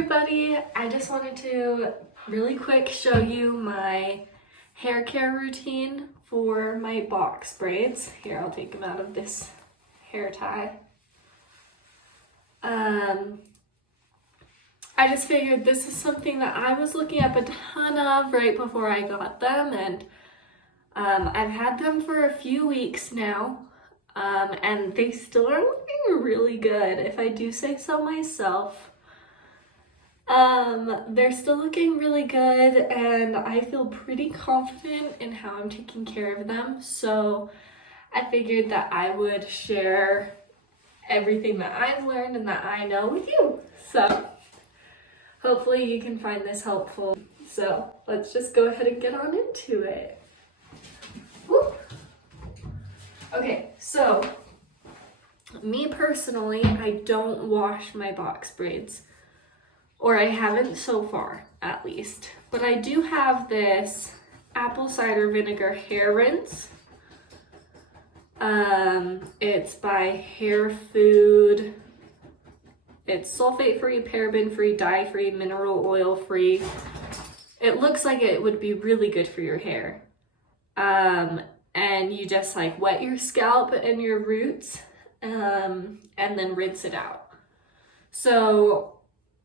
everybody, I just wanted to really quick show you my hair care routine for my box braids. Here, I'll take them out of this hair tie. I just figured this is something that I was looking up a ton of right before I got them, and I've had them for a few weeks now, and they still are looking really good, if I do say so myself. They're still looking really good, and I feel pretty confident in how I'm taking care of them, so I figured that I would share everything that I've learned and that I know with you. So hopefully you can find this helpful. So let's just go ahead and get on into it. Woo. Okay, so me personally, I don't wash my box braids. Or I haven't so far, at least. But I do have this apple cider vinegar hair rinse. It's by Hair Food. It's sulfate-free, paraben-free, dye-free, mineral oil-free. It looks like it would be really good for your hair. And you just like wet your scalp and your roots, and then rinse it out. So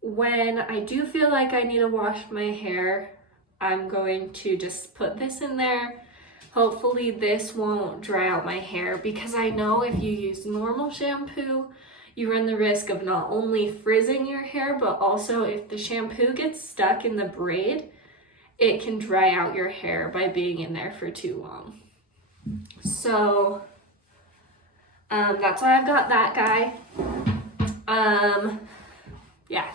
when I do feel like I need to wash my hair, I'm going to just put this in there. Hopefully this won't dry out my hair, because I know if you use normal shampoo, you run the risk of not only frizzing your hair, but also if the shampoo gets stuck in the braid, it can dry out your hair by being in there for too long. So that's why I've got that guy. Yeah.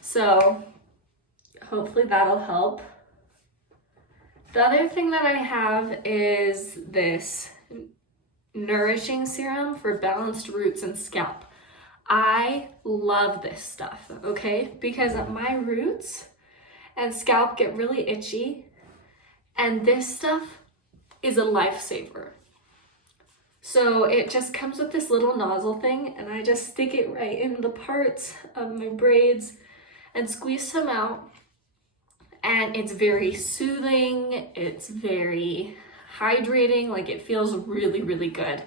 So hopefully that'll help. The other thing that I have is this Nourishing Serum for balanced roots and scalp. I love this stuff, okay? Because my roots and scalp get really itchy, and this stuff is a lifesaver. So it just comes with this little nozzle thing, and I just stick it right in the parts of my braids and squeeze some out. And it's very soothing, it's very hydrating, like it feels really, really good.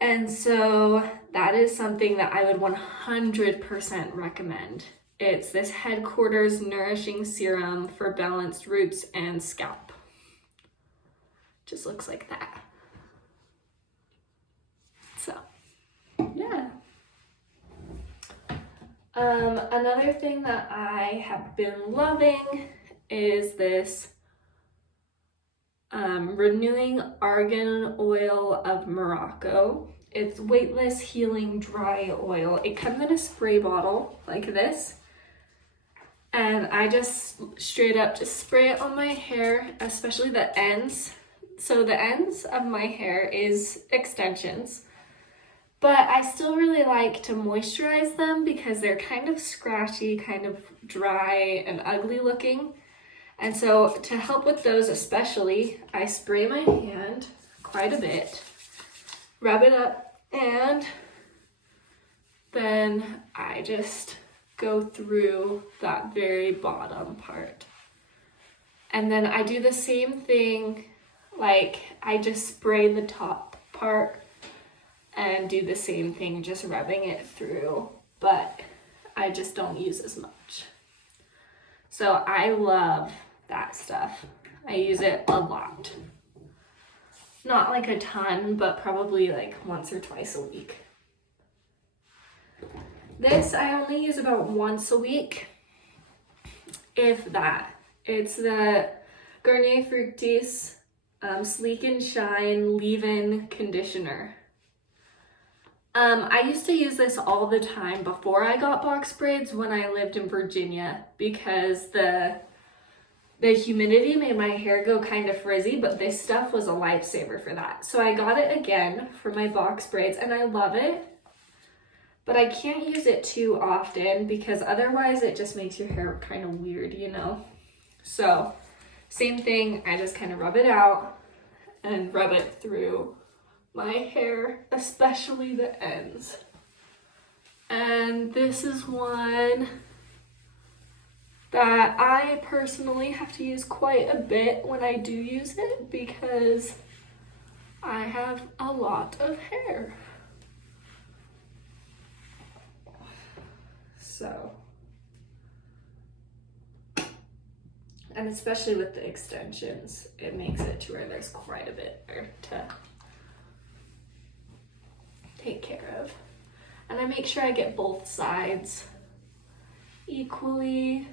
And so that is something that I would 100% recommend. It's this Headquarters Nourishing Serum for balanced roots and scalp. Just looks like that. So, yeah. Another thing that I have been loving is this Renewing Argan Oil of Morocco. It's weightless healing dry oil. It comes in a spray bottle like this, and I just straight up just spray it on my hair, especially the ends. So the ends of my hair is extensions, but I still really like to moisturize them because they're kind of scratchy, kind of dry and ugly looking. And so to help with those especially, I spray my hand quite a bit, rub it up, and then I just go through that very bottom part. And then I do the same thing, like I just spray the top part and do the same thing, just rubbing it through, but I just don't use as much. So I love that stuff. I use it a lot. Not like a ton, but probably like once or twice a week. This I only use about once a week, if that. It's the Garnier Fructis Sleek and Shine Leave-In Conditioner. I used to use this all the time before I got box braids when I lived in Virginia, because the humidity made my hair go kind of frizzy, but this stuff was a lifesaver for that. So I got it again for my box braids, and I love it, but I can't use it too often because otherwise it just makes your hair kind of weird, you know? So same thing, I just kind of rub it out and rub it through my hair, especially the ends. And And this is one that I personally have to use quite a bit when I do use it because I have a lot of hair. So, and especially with the extensions, it makes it to where there's quite a bit there to take care of. And I make sure I get both sides equally.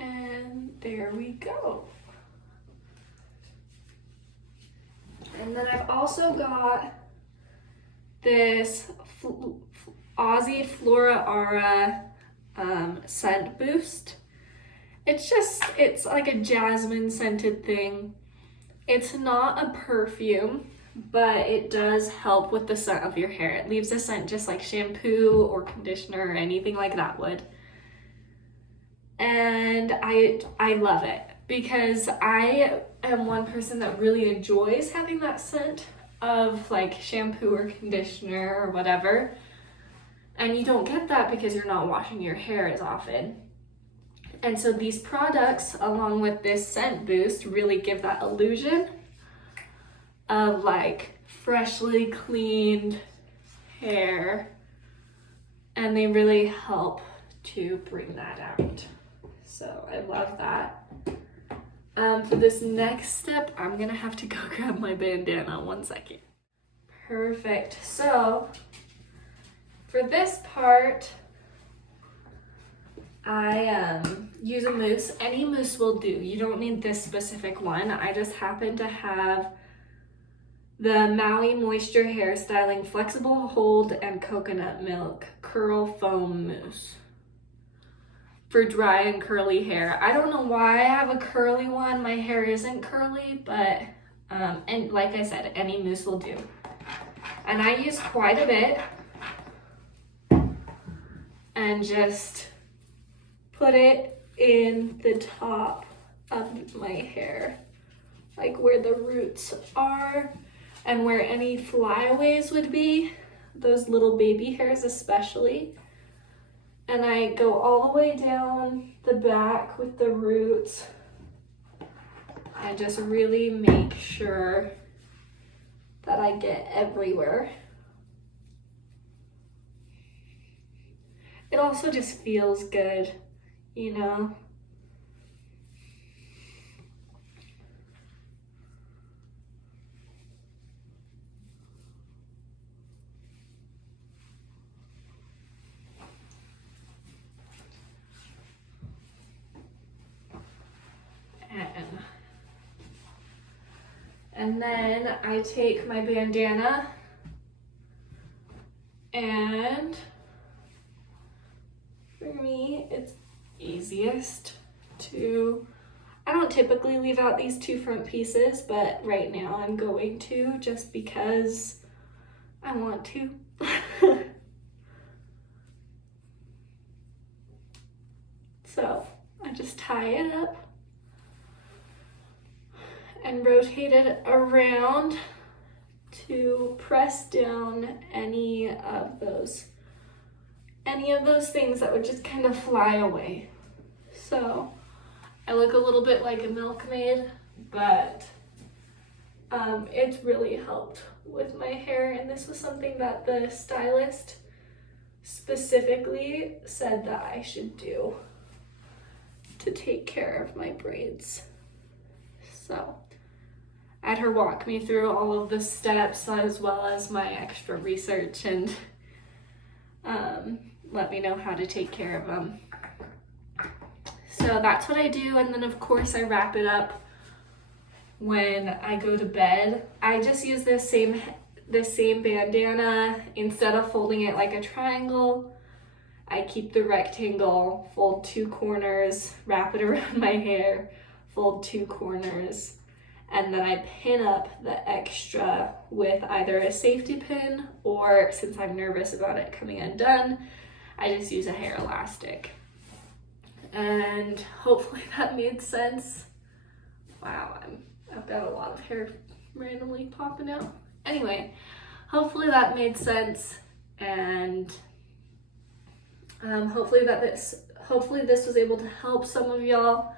And there we go. And then I've also got this Aussie Flora Aura scent boost. It's like a jasmine scented thing. It's not a perfume, but it does help with the scent of your hair. It leaves a scent just like shampoo or conditioner or anything like that would. And I love it because I am one person that really enjoys having that scent of like shampoo or conditioner or whatever. And you don't get that because you're not washing your hair as often. And so these products, along with this scent boost, really give that illusion of like freshly cleaned hair. And they really help to bring that out. So I love that. For this next step, I'm gonna have to go grab my bandana. 1 second. Perfect. So for this part, I use a mousse. Any mousse will do. You don't need this specific one. I just happen to have the Maui Moisture Hairstyling Flexible Hold and Coconut Milk Curl Foam Mousse for dry and curly hair. I don't know why I have a curly one. My hair isn't curly, but, and like I said, any mousse will do. And I use quite a bit and just put it in the top of my hair, like where the roots are and where any flyaways would be, those little baby hairs especially. And I go all the way down the back with the roots. I just really make sure that I get everywhere. It also just feels good, you know? And then I take my bandana and for me, it's easiest to, I don't typically leave out these two front pieces, but right now I'm going to just because I want to. So I just tie it up and rotate it around to press down any of those things that would just kind of fly away. So I look a little bit like a milkmaid, but it's really helped with my hair, and this was something that the stylist specifically said that I should do to take care of my braids. So I had her walk me through all of the steps as well as my extra research and let me know how to take care of them. So that's what I do, and then of course I wrap it up when I go to bed. I just use this same bandana. Instead of folding it like a triangle, I keep the rectangle, fold 2 corners, wrap it around my hair, fold 2 corners, and then I pin up the extra with either a safety pin or, since I'm nervous about it coming undone, I just use a hair elastic. and hopefully that made sense. Wow, I've got a lot of hair randomly popping out. Anyway, hopefully that made sense, and hopefully this was able to help some of y'all.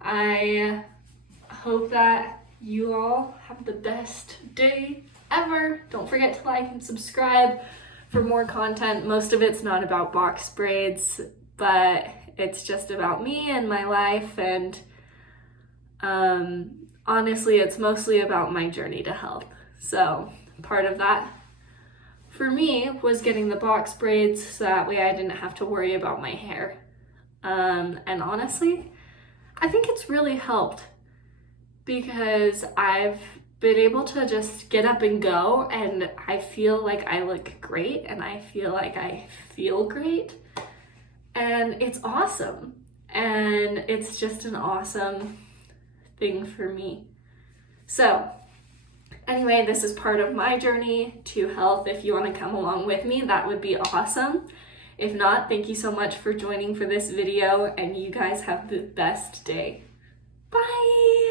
I hope that you all have the best day ever. Don't forget to like and subscribe for more content. Most of it's not about box braids, but it's just about me and my life, and honestly, it's mostly about my journey to health. So part of that for me was getting the box braids so that way I didn't have to worry about my hair. And honestly, I think it's really helped because I've been able to just get up and go, and I feel like I look great and I feel like I feel great, and it's awesome, and it's just an awesome thing for me. So anyway, this is part of my journey to health. If you want to come along with me, that would be awesome. If not, thank you so much for joining for this video, and you guys have the best day. Bye!